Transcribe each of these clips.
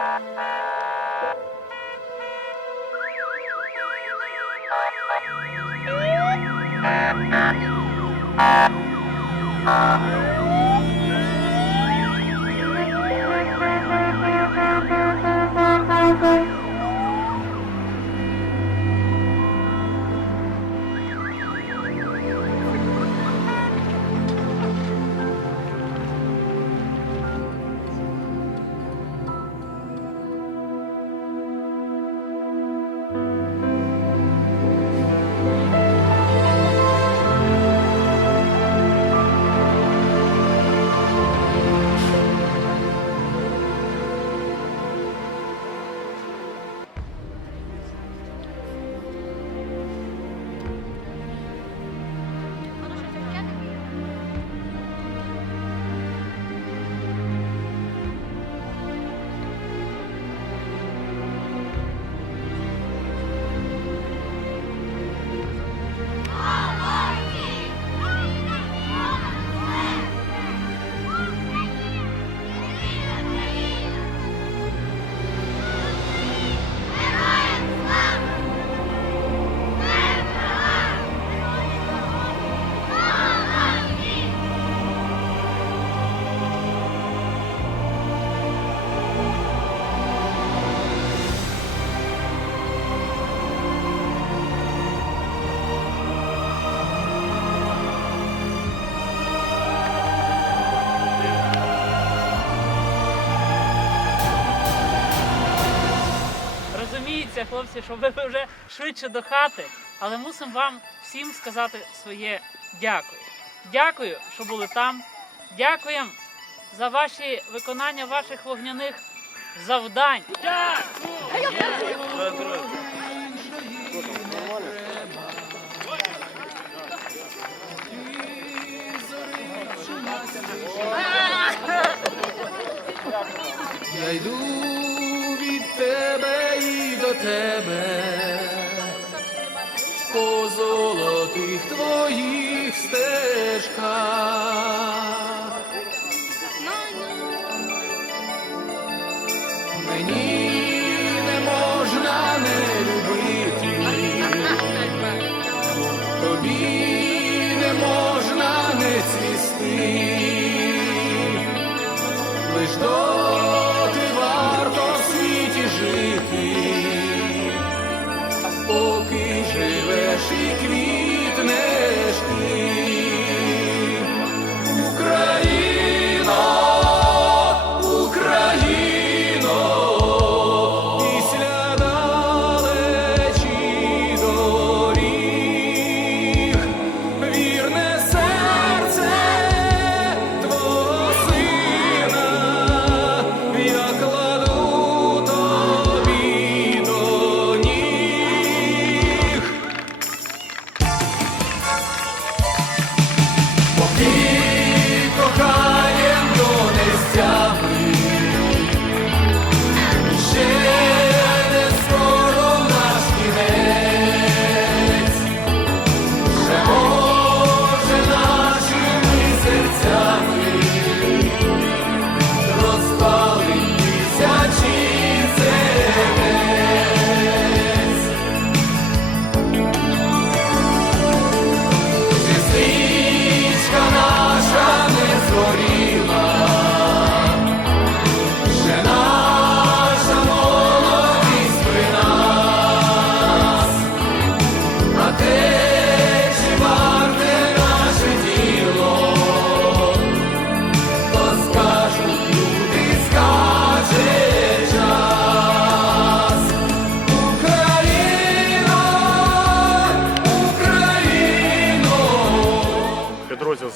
Ah. Хлопці, що ви вже швидше до хати, але мусимо вам всім сказати своє дякую. Дякую, що були там. Дякуємо за ваші виконання ваших вогняних завдань. Я йду тебе і до тебе, по золотих твоїх стежках. Мені не можна не любити, тобі не можна не цвісти. Лиш доти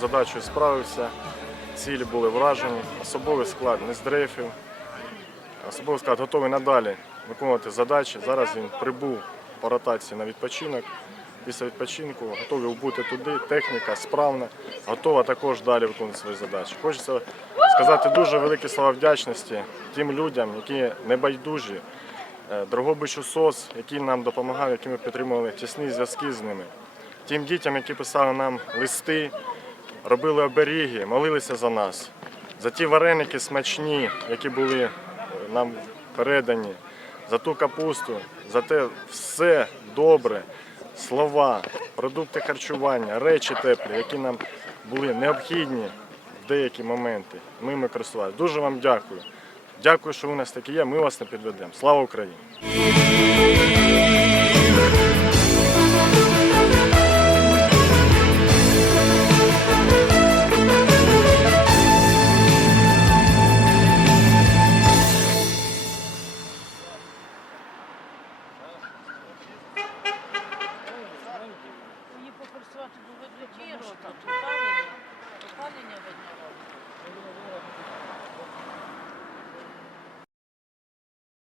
задачею справився, цілі були вражені, особовий склад не здрейфив. Особовий склад готовий надалі виконувати задачі. Зараз він прибув по ротації на відпочинок. Після відпочинку готові бути туди, техніка справна, готова також далі виконувати свої задачі. Хочеться сказати дуже великі слова вдячності тим людям, які небайдужі, е, Дрогобичу СОС, які нам допомагав, які ми підтримували тісні зв'язки з ними тим дітям, які писали нам листи, робили оберіги, молилися за нас, за ті вареники смачні, які були е, нам передані, за ту капусту, за те все добре, слова, продукти харчування, речі теплі, які нам були необхідні в деякі моменти. Ми ми користувалися. Дуже вам дякую. Дякую, що ви у нас такі є. Ми вас не підведемо. Слава Україні!